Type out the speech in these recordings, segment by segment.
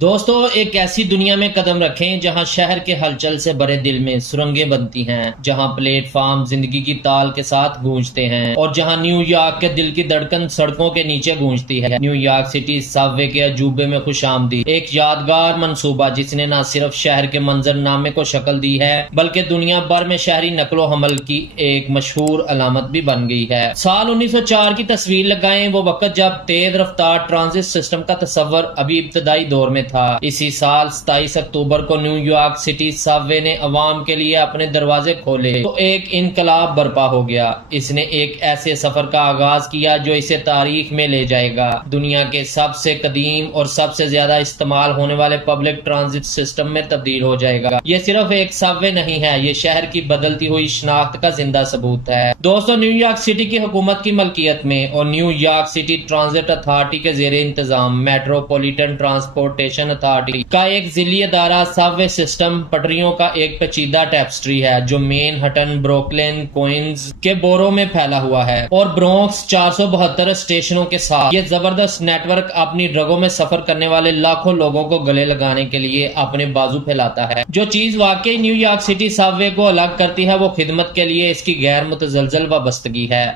دوستو ایک ایسی دنیا میں قدم رکھیں جہاں شہر کے ہلچل سے بڑے دل میں سرنگیں بنتی ہیں، جہاں پلیٹ فارم زندگی کی تال کے ساتھ گونجتے ہیں اور جہاں نیو یارک کے دل کی دھڑکن سڑکوں کے نیچے گونجتی ہے۔ New York City subway کے عجوبے میں خوش آمدید، ایک یادگار منصوبہ جس نے نہ صرف شہر کے منظر نامے کو شکل دی ہے بلکہ دنیا بھر میں شہری نقل و حمل کی ایک مشہور علامت بھی بن گئی ہے۔ سال 1904 کی تصویر لگائیں، وہ وقت جب تیز رفتار ٹرانزٹ سسٹم کا تصور ابھی ابتدائی دور میں تھا۔ اسی سال 27 اکتوبر کو نیو یارک سٹی سب وے نے عوام کے لیے اپنے دروازے کھولے تو ایک انقلاب برپا ہو گیا۔ اس نے ایک ایسے سفر کا آغاز کیا جو اسے تاریخ میں لے جائے گا، دنیا کے سب سے قدیم اور سب سے زیادہ استعمال ہونے والے پبلک ٹرانزٹ سسٹم میں تبدیل ہو جائے گا۔ یہ صرف ایک سب وے نہیں ہے، یہ شہر کی بدلتی ہوئی شناخت کا زندہ ثبوت ہے۔ دوستو نیو یارک سٹی کی حکومت کی ملکیت میں اور new York city transit authority کے زیر انتظام میٹروپولیٹن ٹرانسپورٹیشن اتھارٹی کا ایک ذیلی ادارہ سب وے سسٹم پٹریوں کا ایک پیچیدہ ٹیپسٹری ہے جو مین ہٹن، بروکلن، کوئنز کے بوروں میں پھیلا ہوا ہے اور برونکس 472 اسٹیشنوں کے ساتھ یہ زبردست نیٹ ورک اپنی رگوں میں سفر کرنے والے لاکھوں لوگوں کو گلے لگانے کے لیے اپنے بازو پھیلاتا ہے۔ جو چیز واقعی نیو یارک سٹی سب وے کو الگ کرتی ہے وہ خدمت کے لیے اس کی غیر متزلزل وابستگی ہے۔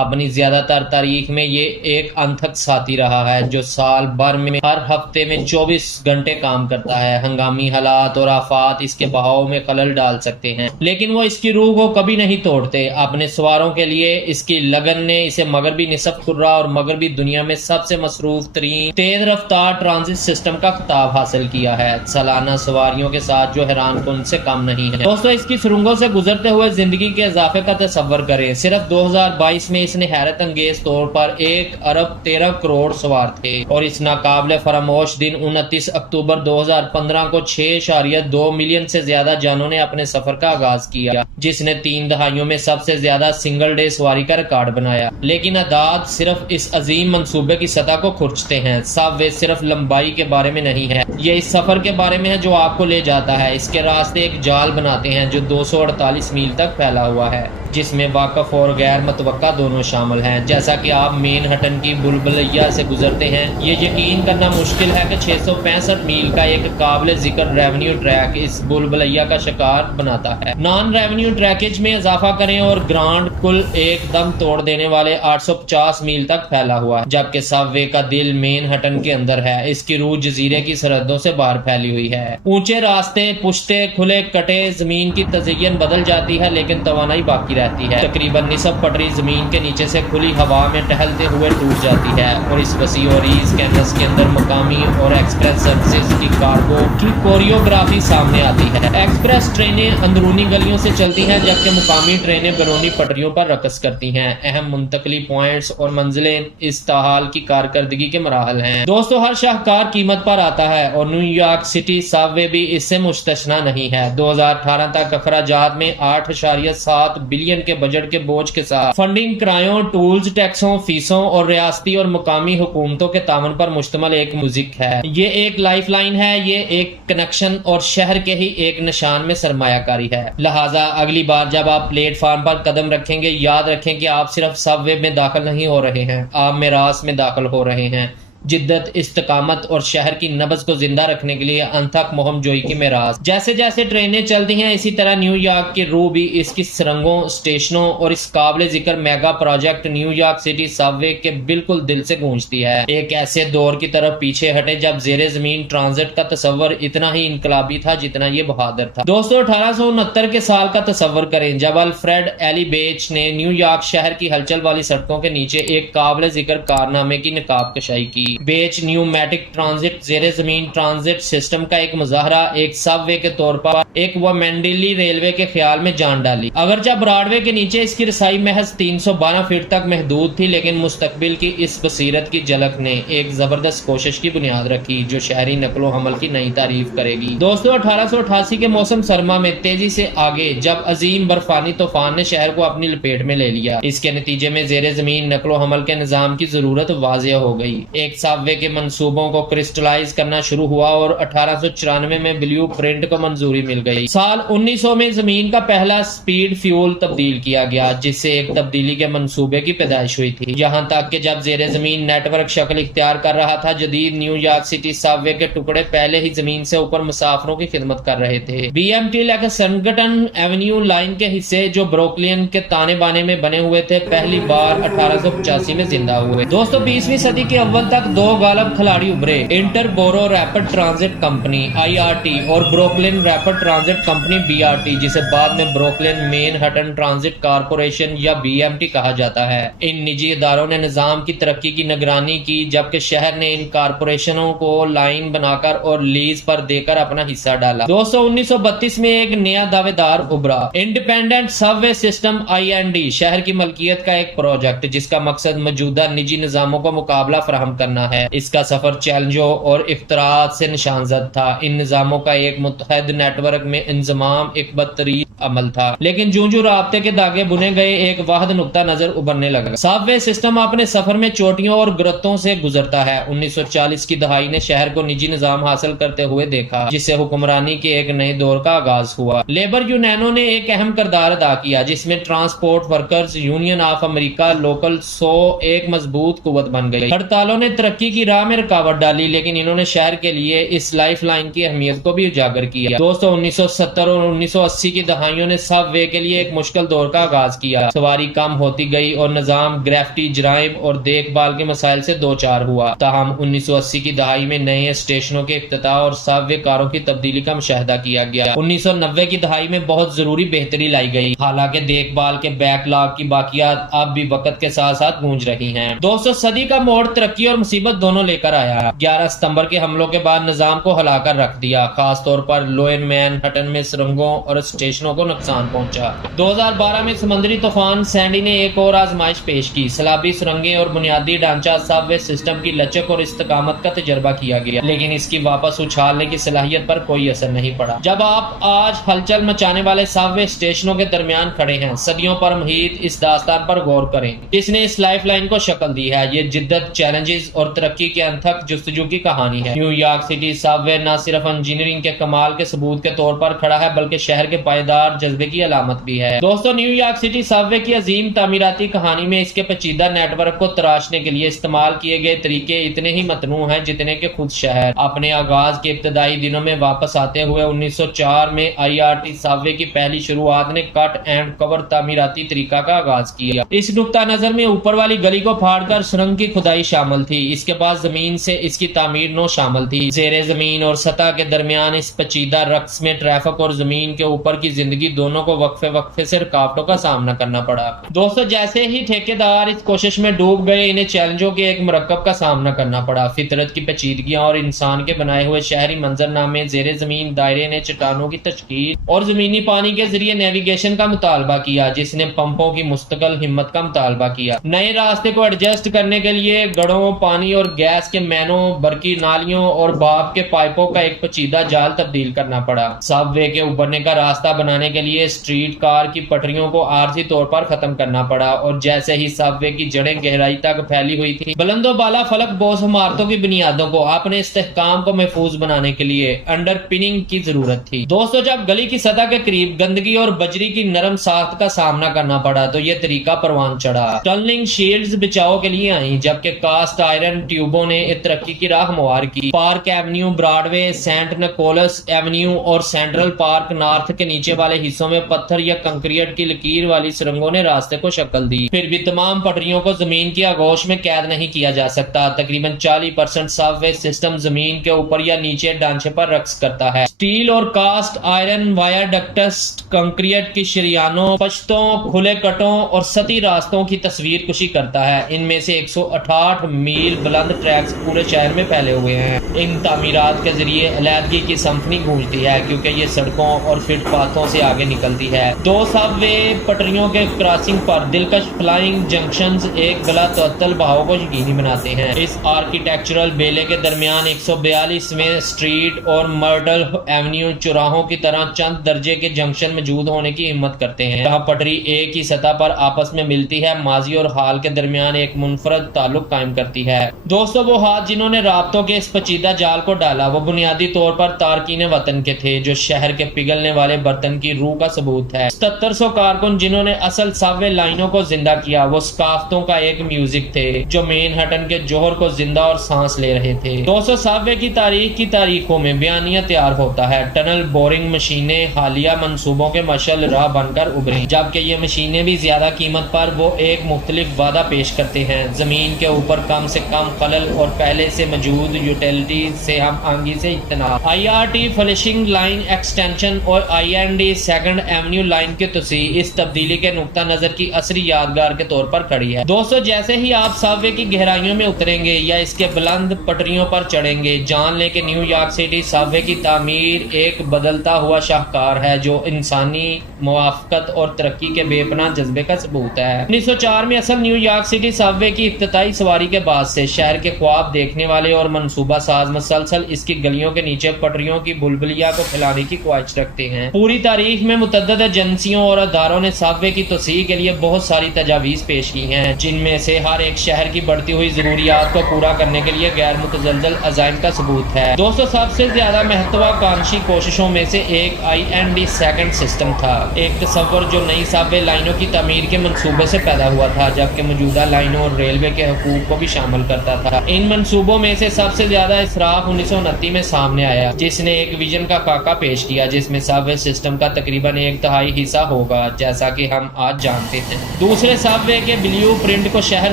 اپنی زیادہ تر تاریخ میں یہ ایک انتھک ساتھی رہا ہے جو سال بھر میں ہر ہفتے میں 24 گھنٹے کام کرتا ہے۔ ہنگامی حالات اور آفات اس کے بہاؤ میں خلل ڈال سکتے ہیں لیکن وہ اس کی روح کو کبھی نہیں توڑتے۔ اپنے سواروں کے لیے اس کی لگن نے اسے مغربی نصف کرہ اور مغربی دنیا میں سب سے مصروف ترین تیز رفتار ٹرانزٹ سسٹم کا خطاب حاصل کیا ہے، سالانہ سواریوں کے ساتھ جو حیران کن سے کم نہیں ہے۔ دوستو اس کی سرنگوں سے گزرتے ہوئے زندگی کے اضافے کا تصور کریں۔ صرف 2022 میں اس نے حیرت انگیز طور پر 1 ارب 13 کروڑ سوار تھے اور اس ناقابل فراموش دن 29 اکتوبر 2015 کو 6.2 ملین سے زیادہ جانوں نے اپنے سفر کا آغاز کیا، جس نے 3 دہائیوں میں سب سے زیادہ سنگل ڈے سواری کا ریکارڈ بنایا۔ لیکن اعداد صرف اس عظیم منصوبے کی سطح کو کھرچتے ہیں۔ سب وے صرف لمبائی کے بارے میں نہیں ہے، یہ اس سفر کے بارے میں ہے جو آپ کو لے جاتا ہے۔ اس کے راستے ایک جال بناتے ہیں جو 248 میل تک پھیلا ہوا ہے، جس میں واقف اور غیر متوقع دونوں شامل ہیں۔ جیسا کہ آپ مین ہٹن کی بلبلیا سے گزرتے ہیں، یہ یقین کرنا مشکل ہے کہ 665 میل کا ایک قابل ذکر ریونیو ٹریک اس بلبلیا کا شکار بناتا ہے۔ نان ریونیو ٹریکج میں اضافہ کریں اور گرانڈ کل ایک دم توڑ دینے والے 850 میل تک پھیلا ہوا ہے، جبکہ سب وے کا دل مین ہٹن کے اندر ہے۔ اس کی روح جزیرے کی سرحدوں سے باہر پھیلی ہوئی ہے۔ اونچے راستے، پشتے کھلے کٹے، زمین کی تزئین بدل جاتی ہے لیکن توانائی باقی رہتی ہے۔ تقریباً نصف پٹری زمین کے نیچے سے کھلی ہوا میں ٹہلتے ہوئے ٹوٹ جاتی ہے اور اس وسیع و عریض کینوس کے اندر مقامی اور ایکسپریس سروسز کی کارگو کی کوریوگرافی سامنے آتی ہے۔ ایکسپریس ٹرینیں اندرونی گلیوں سے چلتی ہیں جبکہ مقامی ٹرینیں بیرونی پٹریوں پر رقص کرتی ہیں۔ اہم منتقلی پوائنٹس اور منزلیں اس تاحال کی کارکردگی کے مراحل ہیں۔ دوستو ہر شاہکار قیمت پر آتا ہے اور نیو یارک سٹی سب وے بھی اس سے مستثنی نہیں ہے۔ 2018 تک اخراجات میں 8.7 بلین کے بجٹ کے بوجھ کے ساتھ فنڈنگ کرایوں، ٹولز، ٹیکسوں، فیسوں اور ریاستی اور مقامی حکومتوں کے تعاون پر مشتمل ایک میوزک ہے۔ یہ ایک لائف لائن ہے، یہ ایک کنیکشن اور شہر کے ہی ایک نشان میں سرمایہ کاری ہے۔ لہٰذا اگلی بار جب آپ پلیٹ فارم پر قدم رکھیں گے، یاد رکھیں کہ آپ صرف سب وے میں داخل نہیں ہو رہے ہیں، آپ میراث میں داخل ہو رہے ہیں۔ جدت، استقامت اور شہر کی نبض کو زندہ رکھنے کے لیے انتھک مہم جوئی کی میراث۔ جیسے جیسے ٹرینیں چلتی ہیں اسی طرح نیو یارک کی روح بھی اس کی سرنگوں، اسٹیشنوں اور اس قابل ذکر mega project New York City subway کے بالکل دل سے گونجتی ہے۔ ایک ایسے دور کی طرف پیچھے ہٹے جب زیر زمین ٹرانزٹ کا تصور اتنا ہی انقلابی تھا جتنا یہ بہادر تھا۔ دوستو 1869 کے سال کا تصور کریں جب الفریڈ ایلی بیچ نے نیو یارک شہر کی ہلچل والی سڑکوں کے نیچے ایک قابل ذکر کارنامے کی نقاب کشائی کی۔ بیچ نیومیٹک ٹرانزٹ زیر زمین ٹرانزٹ سسٹم کا ایک مظاہرہ ایک سب وے کے طور پر ایک ومینڈلی ریلوے کے خیال میں جان ڈالی۔ اگرچہ براڈ وے کے نیچے اس کی رسائی محض 312 فٹ تک محدود تھی لیکن مستقبل کی اس بصیرت کی جھلک نے ایک زبردست کوشش کی بنیاد رکھی جو شہری نقل و حمل کی نئی تعریف کرے گی۔ دوستو 1888 کے موسم سرما میں تیزی سے آگے جب عظیم برفانی طوفان نے شہر کو اپنی لپیٹ میں لے لیا، اس کے نتیجے میں زیر زمین نقل و حمل کے نظام کی ضرورت واضح ہو گئی۔ ایک سب وے کے منصوبوں کو کرسٹلائز کرنا شروع ہوا اور 1894 میں بلیو پرنٹ کو منظوری مل گئی۔ سال 1900 میں زمین کا پہلا سپیڈ فیول تبدیل کیا گیا، جس سے ایک تبدیلی کے منصوبے کی پیدائش ہوئی تھی، یہاں تک کہ جب زیر زمین نیٹ ورک شکل اختیار کر رہا تھا، جدید new York City subway کے ٹکڑے پہلے ہی زمین سے اوپر مسافروں کی خدمت کر رہے تھے۔ B M T Lexington Avenue line کے حصے جو بروکلین کے تانے بانے میں بنے ہوئے تھے، پہلی بار 1885 میں زندہ ہوئے۔ دوستو 20ویں صدی کے اول تک دو غالب کھلاڑی ابھرے، Interborough Rapid Transit Company IRT اور Brooklyn Rapid Transit Company BRT، جسے بعد میں Brooklyn Manhattan Transit Corporation یا BMT کہا جاتا ہے۔ ان نجی اداروں نے نظام کی ترقی کی نگرانی کی، جبکہ شہر نے ان کارپوریشنوں کو لائن بنا کر اور لیز پر دے کر اپنا حصہ ڈالا۔ 1932 میں ایک نیا دعوے دار ابھرا، انڈیپینڈنٹ سب وے سسٹم IND، شہر کی ملکیت کا ایک پروجیکٹ جس کا مقصد موجودہ نجی نظاموں کو مقابلہ فراہم کرنا ہے۔ اس کا سفر چیلنجوں اور اختراعات سے نشان زد تھا۔ ان نظاموں کا ایک متحد نیٹ ورک میں انضمام ایک بدترین عمل تھا، لیکن جو رابطے کے دھاگے بنے گئے، ایک واحد نقطہ نظر ابھرنے لگا۔ سب وے سسٹم اپنے سفر میں چوٹیوں اور گرتوں سے گزرتا ہے۔ 1940 کی دہائی نے شہر کو نجی نظام حاصل کرتے ہوئے دیکھا، جس سے حکمرانی کے ایک نئے دور کا آغاز ہوا۔ لیبر یونینوں نے ایک اہم کردار ادا کیا، جس میں transport workers union of America local 100 ایک مضبوط قوت بن گئی۔ ہڑتالوں نے ترقی کی راہ میں رکاوٹ ڈالی، لیکن انہوں نے شہر کے لیے اس لائف لائن کی اہمیت کو بھی اجاگر کیا۔ 1970 اور 1980 کی دہائیوں نے سب وے کے لیے ایک مشکل دور کا آغاز کیا۔ سواری کم ہوتی گئی اور نظام گریفٹی، جرائم اور دیکھ بھال کے مسائل سے دوچار ہوا۔ تاہم 1980 کی دہائی میں نئے اسٹیشنوں کے افتتاح اور سب وے کاروں کی تبدیلی کا مشاہدہ کیا گیا۔ 1990 کی دہائی میں بہت ضروری بہتری لائی گئی، حالانکہ دیکھ بھال کے بیک لاگ کی باقیات اب بھی وقت کے ساتھ ساتھ گونج رہی ہیں۔ 200 صدی کا موڑ ترقی اور مصیبت دونوں لے کر آیا۔ 11 ستمبر کے حملوں کے بعد نظام کو ہلا کر رکھ دیا، خاص طور پر لوئر مین ہٹن میں سرنگوں اور اسٹیشنوں کو نقصان پہنچا۔ 2012 میں سمندری طوفان سینڈی نے ایک اور آزمائش پیش کی۔ سیلابی سرنگیں اور بنیادی ڈھانچہ سب وے سسٹم کی لچک اور استقامت کا تجربہ کیا گیا، لیکن اس کی واپس اچھالنے کی صلاحیت پر کوئی اثر نہیں پڑا۔ جب آپ آج ہلچل مچانے والے سب وے اسٹیشنوں کے درمیان کھڑے ہیں، صدیوں پر محیط اس داستان پر غور کریں جس نے اس لائف لائن کو شکل دی ہے۔ یہ جدت، چیلنجز اور ترقی کے انتھک جستجو کی کہانی ہے۔ نیو یارک سٹی سب وے نہ صرف انجینئرنگ کے کمال کے ثبوت کے طور پر کھڑا ہے، بلکہ شہر کے پائیدار جذبے کی علامت بھی ہے۔ دوستو، نیو یارک سٹی سب وے کی عظیم تعمیراتی کہانی میں اس کے پیچیدہ نیٹ ورک کو تراشنے کے لیے استعمال کیے گئے طریقے اتنے ہی متنوع ہیں جتنے کہ خود شہر۔ اپنے آغاز کے ابتدائی دنوں میں واپس آتے ہوئے 1904 میں IRT سب وے کی پہلی شروعات نے کٹ اینڈ کور تعمیراتی طریقہ کا آغاز کیا۔ اس نقطہ نظر میں اوپر والی گلی کو پھاڑ کر سرنگ کی کھدائی شامل تھی، اس کے بعد زمین سے اس کی تعمیر نو شامل تھی۔ زیر زمین اور سطح کے درمیان اس پیچیدہ رقص میں ٹریفک اور زمین کے اوپر کی زندگی دونوں کو وقفے سے رکاوٹوں کا سامنا کرنا پڑا۔ دوستو، جیسے ہی ٹھیکیدار اس کوشش میں ڈوب گئے، انہیں چیلنجوں کے ایک مرکب کا سامنا کرنا پڑا۔ فطرت کی پیچیدگیاں اور انسان کے بنائے ہوئے شہری منظرنامے، زیر زمین دائرے نے چٹانوں کی تشکیل اور زمینی پانی کے ذریعے نیویگیشن کا مطالبہ کیا، جس نے پمپوں کی مستقل ہمت کا مطالبہ کیا۔ نئے راستے کو ایڈجسٹ کرنے کے لیے گڑھوں، پانی اور گیس کے مینوں، برقی نالیوں اور بھاپ کے پائپوں کا ایک پیچیدہ جال تبدیل کرنا پڑا۔ سب وے کے ابھرنے کا راستہ بنانے کے لیے اسٹریٹ کار کی پٹریوں کو عارضی طور پر ختم کرنا پڑا، اور جیسے ہی سب وے کی جڑیں گہرائی تک پھیلی ہوئی تھی، بلند و بالا فلک بوس عمارتوں کی بنیادوں کو اپنے استحکام کو محفوظ بنانے کے لیے انڈر پننگ کی ضرورت تھی۔ دوستو، جب گلی کی سطح کے قریب گندگی اور بجری کی نرم ساخت کا سامنا کرنا پڑا تو یہ طریقہ پروان چڑھا۔ ٹنلنگ شیلڈز بچاؤ کے لیے آئیں، جبکہ کاسٹ آئرن ٹیوبوں نے ترقی کی راہ ہموار کی۔ پارک ایونیو، براڈ وے، سینٹ نکولس ایونیو اور سینٹرل پارک نارتھ کے نیچے والے حصوں میں پتھر یا کنکریٹ کی لکیر والی سرنگوں نے راستے کو شکل دی۔ پھر بھی تمام پٹریوں کو زمین کی آغوش میں قید نہیں کیا جا سکتا۔ تقریباً 40% سب وے سسٹم زمین کے اوپر یا نیچے ڈھانچے پر رقص کرتا ہے۔ سٹیل اور کاسٹ آئرن وائرڈکٹس کنکریٹ کی شریانوں، پشتوں، کھلے کٹوں اور سطحی راستوں کی تصویر کشی کرتا ہے۔ ان میں سے 168 میل بلند ٹریکس پورے شہر میں پھیلے ہوئے ہیں۔ ان تعمیرات کے ذریعے علیحدگی کی سمفنی گونجتی ہے، کیونکہ یہ سڑکوں اور فٹ پاتھوں سے آگے نکلتی ہے۔ دو سب وے پٹریوں کے کراسنگ پر دلکش فلائنگ جنکشنز ایک بلا تعطل بہاؤ کو یقینی بناتے ہیں۔ اس آرکیٹیکچرل بیلے کے درمیان 142ویں اسٹریٹ اور مرڈل ایونیو چوراہوں کی طرح چند درجے کے جنکشن موجود ہونے کی ہمت کرتے ہیں جہاں پٹری ایک ہی سطح پر آپس میں ملتی ہے، ماضی اور حال کے درمیان ایک منفرد تعلق قائم کرتی ہے۔ دوستو، وہ ہاتھ جنہوں نے رابطوں کے اس پیچیدہ جال کو ڈالا وہ بنیادی طور پر تارکین وطن کے تھے، جو شہر کے پگھلنے والے برتن کی روح کا ثبوت ہے۔ 7700 کارکن جنہوں نے اصل سب وے لائنوں کو زندہ کیا، وہ ثقافتوں کا ایک میوزک تھے جو مین ہٹن کے جوہر کو زندہ اور سانس لے رہے تھے۔ 200 سب وے کی تاریخ کی تاریخوں میں بیانیہ تیار ہوتا ہے۔ ٹنل بورنگ مشینیں حالیہ منصوبوں کے مشعل راہ بن کر ابھری، جبکہ یہ مشینیں بھی زیادہ قیمت پر وہ ایک مختلف وعدہ پیش کرتے ہیں: زمین کے اوپر کم سے کم خلل اور پہلے سے موجود یوٹیلیٹیز سے ہم آہنگی سے اجتناب۔ IRT فلشنگ لائن ایکسٹینشن اور IND سیکنڈ ایونیو لائن کی توسیع اس تبدیلی کے نقطہ نظر کی عصری یادگار کے طور پر کھڑی ہے۔ دوستو، جیسے ہی آپ سب وے کی گہرائیوں میں اتریں گے یا اس کے بلند پٹریوں پر چڑھیں گے، جان لیں کہ نیو یارک سٹی سب وے کی تعمیر ایک بدلتا ہوا شاہکار ہے جو انسانی موافقت اور ترقی کے بے پناہ جذبے کا ثبوت ہے۔ 1904 میں اصل نیو یارک سٹی سب وے کی افتتاحی سواری کے بعد سے شہر کے خواب دیکھنے والے اور منصوبہ ساز مسلسل اس کی گلیوں کے نیچے پٹریوں کی بلبلیاں کو پھیلانے کی خواہش رکھتے ہیں۔ پوری تاریخ میں متعدد ایجنسیوں اور اداروں نے سب وے کی توسیع کے لیے بہت ساری تجاویز پیش کی ہیں، جن میں سے ہر ایک شہر کی بڑھتی ہوئی ضروریات کو پورا کرنے کے لیے غیر متزلزل عزائم کا ثبوت ہے۔ دوستو، سب سے زیادہ مہتواکانشی کوششوں میں سے ایک IND سیکنڈ سسٹم تھا، ایک تصور جو نئی سب وے لائنوں کی تعمیر کے منصوبے سے پیدا ہوا تھا، جبکہ موجودہ لائنوں اور ریلوے کے حقوق کو بھی شامل کرتا تھا۔ ان منصوبوں میں سے سب سے زیادہ اسراف 1929 میں سامنے آیا، جس نے ایک ویژن کا خاکہ پیش کیا جس میں سب وے سسٹم کا تقریباً 1/3 حصہ ہوگا، جیسا کہ ہم آج جانتے ہیں۔ دوسرے سب وے کے بلیو پرنٹ کو شہر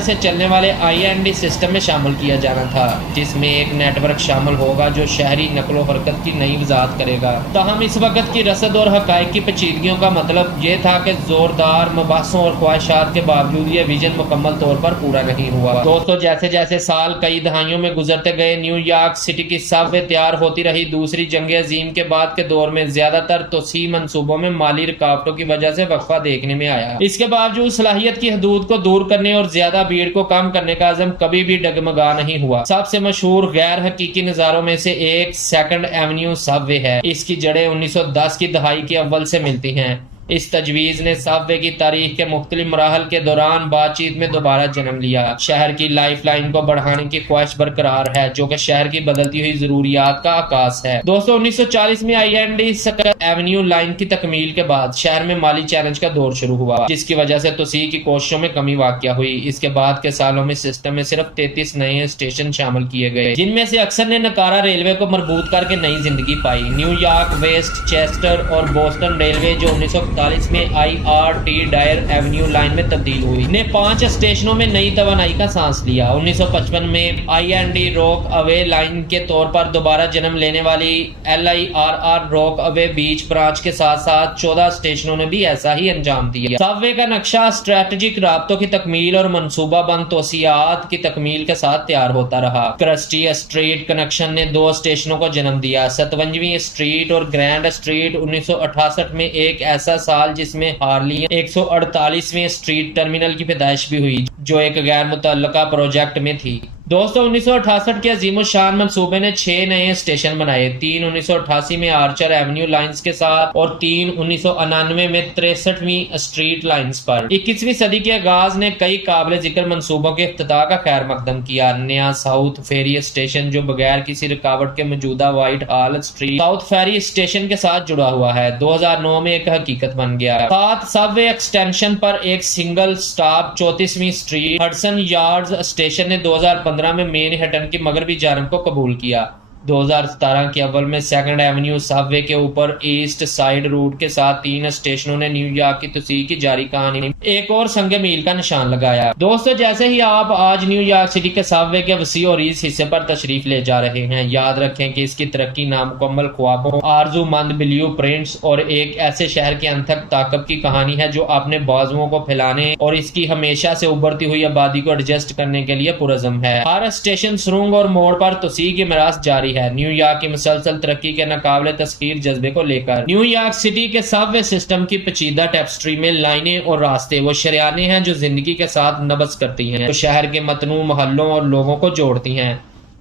سے چلنے والے IND سسٹم میں شامل کیا جانا تھا، جس میں ایک نیٹ ورک شامل ہوگا جو شہری نقل و حرکت کی نئی وضاحت کرے گا۔ تاہم اس وقت کی رصد اور حقائق کی پیچیدگیوں کا مطلب یہ تھا کہ زوردار مباحثوں اور خواہشات کے باوجود یہ ویژن مکمل طور پر پورا نہیں ہوا۔ دوستو، جیسے جیسے سال کئی دہائیوں میں گزرتے گئے، نیو یارک سٹی کی سب وے تیار ہوتی رہی۔ دوسری جنگ عظیم کے بعد کے دور میں زیادہ تر توسیع منصوبوں میں مالی رکاوٹوں کی وجہ سے وقفہ دیکھنے میں آیا۔ اس کے باوجود صلاحیت کی حدود کو دور کرنے اور زیادہ بھیڑ کو کم کرنے کا عزم کبھی بھی ڈگمگا نہیں ہوا۔ سب سے مشہور غیر حقیقی نظاروں میں سے ایک سیکنڈ ایونیو سب وے ہے۔ اس کی جڑیں 1910 کی دہائی کے اول سے ملتی ہیں۔ اس تجویز نے سب وے کی تاریخ کے مختلف مراحل کے دوران بات چیت میں دوبارہ جنم لیا۔ شہر کی لائف لائن کو بڑھانے کی خواہش برقرار ہے، جو کہ شہر کی بدلتی ہوئی ضروریات کا عکاس ہے۔ دوستو، 1940 میں IND سیکنڈ ایونیو لائن کی تکمیل کے بعد شہر میں مالی چیلنج کا دور شروع ہوا، جس کی وجہ سے توسیع کی کوششوں میں کمی واقع ہوئی۔ اس کے بعد کے سالوں میں سسٹم میں صرف 33 نئے اسٹیشن شامل کیے گئے، جن میں سے اکثر نے نکارا ریلوے کو مربوط کر کے نئی زندگی پائی۔ نیو یارک ویسٹ چیسٹر اور بوسٹن ریلوے جو 1941 میں IRT ڈائر ایونیو لائن میں تبدیل ہوئی، نے 5 اسٹیشنوں میں نئی توانائی کا سانس لیا۔ 1955 میں IND روک اوے لائن کے طور پر دوبارہ جنم لینے والی LIRR روک اوے بیچ برانچ کے ساتھ ساتھ 14 اسٹیشنوں نے بھی ایسا ہی انجام دیا۔ سب وے کا نقشہ اسٹریٹجک رابطوں کی تکمیل اور منصوبہ بند توسیعات کی تکمیل کے ساتھ تیار ہوتا رہا۔ کرسٹی اسٹریٹ کنکشن نے 2 اسٹیشنوں کو جنم دیا، 57ویں اسٹریٹ اور گرینڈ اسٹریٹ۔ 1968 میں ایک ایسا سال جس میں ہارلیم 148ویں اسٹریٹ ٹرمینل کی پیدائش بھی ہوئی، جو ایک غیر متعلقہ پروجیکٹ میں تھی۔ دوستو، 1968 کے عظیم الشان منصوبے نے 6 نئے اسٹیشن بنائے، 3 1988 میں آرچر ایونیو لائنز کے ساتھ اور 3 1999 میں 63ویں اسٹریٹ لائنز پر۔ 21ویں صدی کے آغاز نے کئی قابل ذکر منصوبوں کے افتتاح کا خیر مقدم کیا۔ نیا ساؤتھ فیری اسٹیشن جو بغیر کسی رکاوٹ کے موجودہ Whitehall street south ferry station کے ساتھ جڑا ہوا ہے، 2009 میں ایک حقیقت بن گیا۔ 7 سب وے ایکسٹینشن پر ایک سنگل سٹاپ 34ویں اسٹریٹ ہڈسن یارڈز اسٹیشن نے 2015 میں مین ہٹن کی مغربی جانب کو قبول کیا۔ 2017 کے اول میں سیکنڈ ایونیو سب وے کے اوپر ایسٹ سائیڈ روٹ کے ساتھ 3 اسٹیشنوں نے نیو یارک کی توسیع کی جاری کہانی میں ایک اور سنگ میل کا نشان لگایا۔ دوستو، جیسے ہی آپ آج نیو یارک سٹی کے سب وے کے وسیع اور عریض حصے پر تشریف لے جا رہے ہیں، یاد رکھیں کہ اس کی ترقی نامکمل خوابوں، آرزو مند بلیو پرنٹس اور ایک ایسے شہر کے انتھک تعاقب کی کہانی ہے جو اپنے بازوؤں کو پھیلانے اور اس کی ہمیشہ سے ابھرتی ہوئی آبادی کو ایڈجسٹ کرنے کے لیے پرعزم ہے۔ ہر اسٹیشن، سرنگ اور موڑ پر توسیع کی میراث جاری ہے۔ نیو یارک کی مسلسل ترقی کے ناقابل تسخیر جذبے کو لے کر نیو یارک سٹی کے سب وے سسٹم کی پیچیدہ ٹیپسٹری میں لائنیں اور راستے وہ شریانیں ہیں جو زندگی کے ساتھ نبض کرتی ہیں، جو شہر کے متنوع محلوں اور لوگوں کو جوڑتی ہیں۔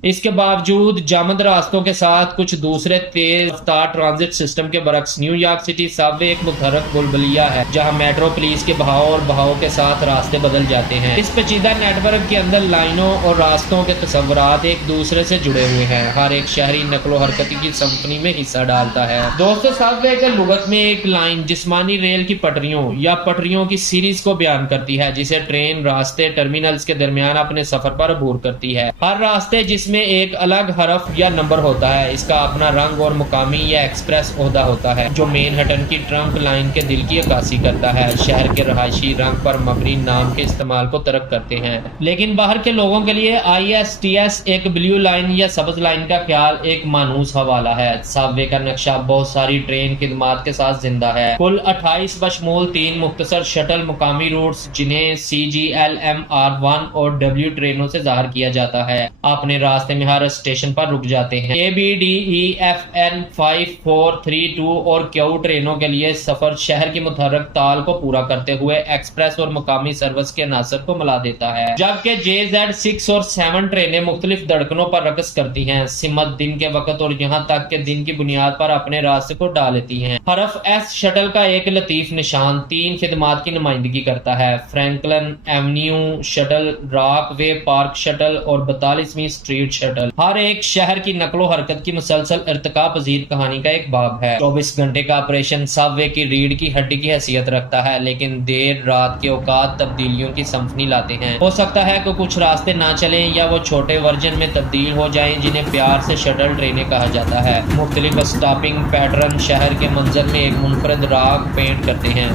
اس کے باوجود جامد راستوں کے ساتھ کچھ دوسرے تیز رفتار ٹرانزٹ سسٹم کے برعکس نیو یارک سٹی سب وے ایک متحرک بلبلیہ ہے جہاں میٹرو پولیس کے بہاؤ اور بہاؤ کے ساتھ راستے بدل جاتے ہیں۔ اس پیچیدہ نیٹ ورک کے اندر لائنوں اور راستوں کے تصورات ایک دوسرے سے جڑے ہوئے ہیں، ہر ایک شہری نقل و حرکت کی سمفنی میں حصہ ڈالتا ہے۔ دوستو، سب وے کے لغت میں ایک لائن جسمانی ریل کی پٹریوں یا پٹریوں کی سیریز کو بیان کرتی ہے جسے ٹرین راستے ٹرمینلز کے درمیان اپنے سفر پر عبور کرتی ہے۔ ہر راستے جس میں ایک الگ حرف یا نمبر ہوتا ہے، اس کا اپنا رنگ اور مقامی یا ایکسپریس عہدہ ہوتا ہے جو مین ہٹن کی ٹرنک لائن کے دل کی عکاسی کرتا ہے۔ شہر کے رہائشی رنگ پر مبنی نام کے استعمال کو ترک کرتے ہیں، لیکن باہر کے لوگوں کے لیے ISTS ایک بلیو لائن یا سبز لائن کا خیال ایک مانوس حوالہ ہے۔ سب وے کا نقشہ بہت ساری ٹرین خدمات کے ساتھ زندہ ہے، کل 28 بشمول 3 مختصر شٹل مقامی روٹس جنہیں CGL, MR1 اور W ٹرینوں سے ظاہر کیا جاتا ہے اپنے راستے میں ہر اسٹیشن پر رک جاتے ہیں۔ ABDEFN 5, 4, 3, 2 اور Q ٹرینوں کے لیے سفر شہر کی متحرک تال کو پورا کرتے ہوئے ایکسپریس اور مقامی سروس کے عناصر کو ملا دیتا ہے، جبکہ JZ 6 اور 7 ٹرینیں مختلف دھڑکنوں پر رقص کرتی ہیں، سمت دن کے وقت اور یہاں تک کہ دن کی بنیاد پر اپنے راستے کو ڈال لیتی ہیں۔ حرف S شٹل کا ایک لطیف نشان 3 خدمات کی نمائندگی کرتا ہے: فرینکلن ایونیو شٹل، راک وے پارک شٹل اور 42ویں اسٹریٹ شٹل۔ ہر ایک شہر کی نقل و حرکت کی مسلسل ارتقاء پذیر کہانی کا ایک باب ہے۔ 24 گھنٹے کا آپریشن سب وے کی ریڑھ کی ہڈی کی حیثیت رکھتا ہے، لیکن دیر رات کے اوقات تبدیلیوں کی سمفنی لاتے ہیں۔ ہو سکتا ہے کہ کچھ راستے نہ چلیں یا وہ چھوٹے ورژن میں تبدیل ہو جائیں جنہیں پیار سے شٹل ٹرینیں کہا جاتا ہے۔ مختلف اسٹاپنگ پیٹرن شہر کے منظر میں ایک منفرد راگ پینٹ کرتے ہیں۔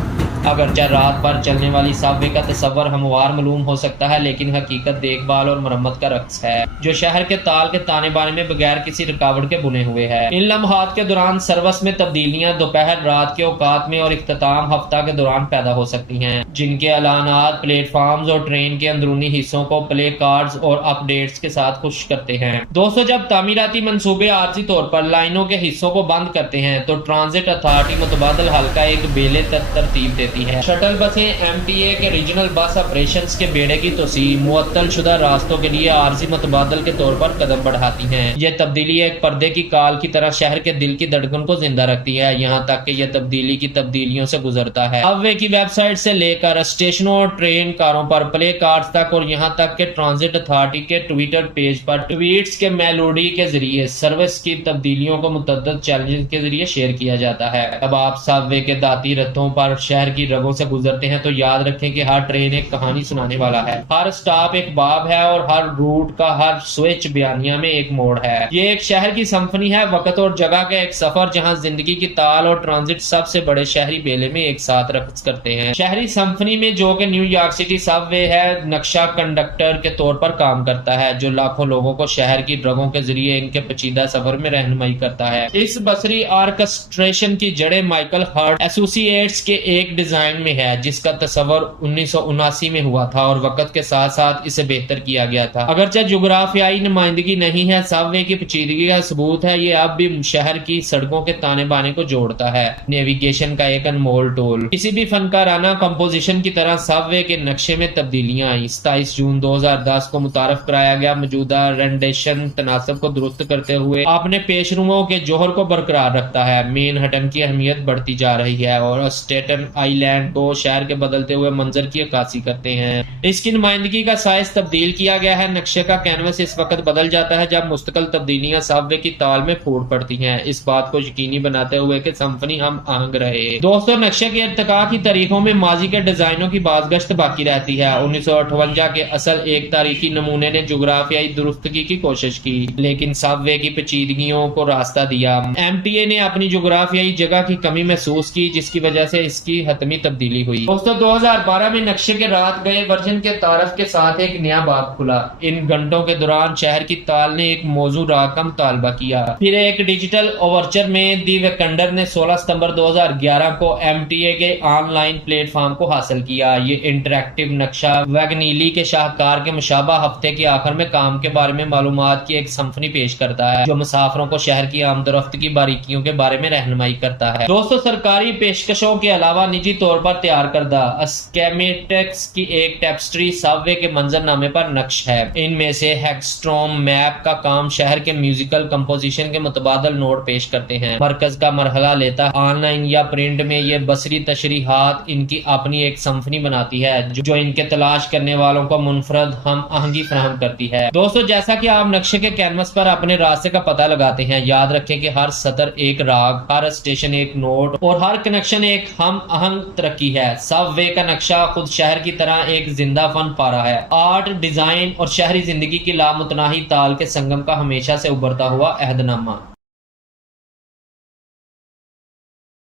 اگرچہ رات بھر چلنے والی سب وے کا تصور ہموار معلوم ہو سکتا ہے، لیکن حقیقت دیکھ بھال اور مرمت کا رقص ہے جو شہر کے تال کے تانے بانے میں بغیر کسی رکاوٹ کے بنے ہوئے ہے۔ ان لمحات کے دوران سروس میں تبدیلیاں دوپہر رات کے اوقات میں اور اختتام ہفتہ کے دوران پیدا ہو سکتی ہیں، جن کے اعلانات پلیٹ فارمز اور ٹرین کے اندرونی حصوں کو پلے کارڈز اور اپ ڈیٹس کے ساتھ خوش کرتے ہیں۔ دوستو، جب تعمیراتی منصوبے عارضی طور پر لائنوں کے حصوں کو بند کرتے ہیں تو ٹرانزٹ اتھارٹی متبادل حل کا ایک بیلے ترتیب دیتی ہے۔ شٹل بسیں MTA کے ریجنل بس آپریشنز کے بیڑے کی توسیع معطل شدہ راستوں کے لیے عارضی متبادل کے طور پر قدم بڑھاتی ہیں۔ یہ تبدیلی ایک پردے کی کال کی طرح شہر کے دل کی دھڑکن کو زندہ رکھتی ہے، یہاں تک کہ یہ تبدیلی کی تبدیلیوں سے گزرتا ہے، سب وے کی ویب سائٹ سے لے کر اسٹیشنوں اور ٹرین کاروں پر پلے کارڈز تک، اور یہاں تک کہ ٹرانزٹ اتھارٹی کے ٹویٹر پیج پر ٹویٹس کے میلوڈی کے ذریعے سروس کی تبدیلیوں کو متعدد چیلنجز کے ذریعے شیئر کیا جاتا ہے۔ اب آپ سب وے کے داتی رتھوں پر شہر کی رگوں سے گزرتے ہیں تو یاد رکھیں کہ ہر ٹرین ایک کہانی سنانے والا ہے، ہر سٹاپ ایک باب ہے اور ہر روٹ کا ہر سوئچ بیانیہ میں ایک موڑ ہے۔ یہ ایک شہر کی سمفنی ہے، وقت اور جگہ کا ایک سفر جہاں زندگی کی تال اور ٹرانزٹ سب سے بڑے شہری بیلے میں ایک ساتھ رقص کرتے ہیں۔ شہری سمفنی میں جو کہ نیو یارک سٹی سب وے ہے، نقشہ کنڈکٹر کے طور پر کام کرتا ہے جو لاکھوں لوگوں کو شہر کی رگوں کے ذریعے ان کے پیچیدہ سفر میں رہنمائی کرتا ہے۔ اس بصری آرکسٹریشن کی جڑیں مائیکل ہارٹ ایسوسی ایٹس کے ایک ڈیزائن میں ہے جس کا تصور 1979 میں ہوا تھا اور وقت کے ساتھ ساتھ اسے بہتر کیا گیا تھا۔ اگرچہ جغرافیائی نمائندگی نہیں ہے، سب وے کی پیچیدگی کا ثبوت ہے، یہ اب بھی شہر کی سڑکوں کے تانے بانے کو جوڑتا ہے، نیویگیشن کا ایک انمول ٹول۔ کسی بھی فنکارانہ کمپوزیشن کی طرح سب وے کے نقشے میں تبدیلیاں آئیں۔ 27 جون 2010 کو متعارف کرایا گیا موجودہ رینڈیشن تناسب کو درست کرتے ہوئے اپنے پیش روموں کے جوہر کو برقرار رکھتا ہے۔ مین ہٹن کی اہمیت بڑھتی جا رہی ہے اور اسٹیٹن آئی لینڈ کو شہر کے بدلتے ہوئے منظر کی عکاسی کرتے ہیں۔ اس کی نمائندگی کا سائز تبدیل کیا گیا ہے، نقشے کا کینوس اس وقت بدل جاتا ہے جب مستقل تبدیلیاں سب وے کی تال میں پھوٹ پڑتی ہیں، اس بات کو یقینی بناتے ہوئے کہ سمفنی ہم آہنگ رہے۔ دوستو، نقشے کے ارتقاء کی تاریخوں میں ماضی کے ڈیزائنوں کی بازگشت باقی رہتی ہے۔ 1958 کے اصل ایک تاریخی نمونے نے جغرافیائی درستگی کی کوشش کی، لیکن سب وے کی پیچیدگیوں کو راستہ دیا۔ MTA نے اپنی جغرافیائی جگہ کی کمی محسوس کی جس کی وجہ سے اس کی حتمی تبدیلی ہوئی۔ دوستو، 2012 میں نقشے کے رات گئے ورژن کے تعارف کے ساتھ ایک نیا باب کھلا۔ ان گھنٹوں کے دوران شہر کی تال نے ایک موضوع راگ کا مطالبہ کیا۔ پھر ایک ڈیجیٹل اوورچر میں دی ویکنڈر نے 16 ستمبر 2011 کو MTA کے آن لائن پلیٹ فارم کو حاصل کیا۔ یہ انٹریکٹیو نقشہ ویگنیلی کے شاہکار کے مشابہ ہفتے کے آخر میں کام کے بارے میں معلومات کی ایک سمفنی پیش کرتا ہے جو مسافروں کو شہر کی آمد و رفت کی باریکیوں کے بارے میں رہنمائی کرتا ہے۔ دوستو، سرکاری پیشکشوں کے علاوہ نجی طور پر تیار کردہ اسکیمیٹکس کی ایک ٹیپسٹری سب وے کے منظر نامے پر نقش ہے۔ ان میں سے ہیکسٹروم میپ کا کام شہر کے میوزیکل کمپوزیشن کے متبادل نوٹ پیش کرتے ہیں، مرکز کا مرحلہ لیتا ہے۔ آن لائن یا پرنٹ میں یہ بصری تشریحات ان کی اپنی ایک سمفنی بناتی ہے جو ان کے تلاش کرنے والوں کو منفرد ہم آہنگی فراہم کرتی ہے۔ دوستو، جیسا کہ آپ نقشے کے کینوس پر اپنے راستے کا پتہ لگاتے ہیں، یاد رکھیں کہ ہر سطر ایک راگ، ہر اسٹیشن ایک نوٹ اور ہر کنیکشن ایک ہم آہنگ ترقی ہے۔ سب وے کا نقشہ خود شہر کی طرح ایک زندہ فن پارہ ہے، آرٹ، ڈیزائن اور شہری زندگی کی لامتناہی تال کے سنگم کا ہمیشہ سے ابھرتا ہوا عہد نامہ۔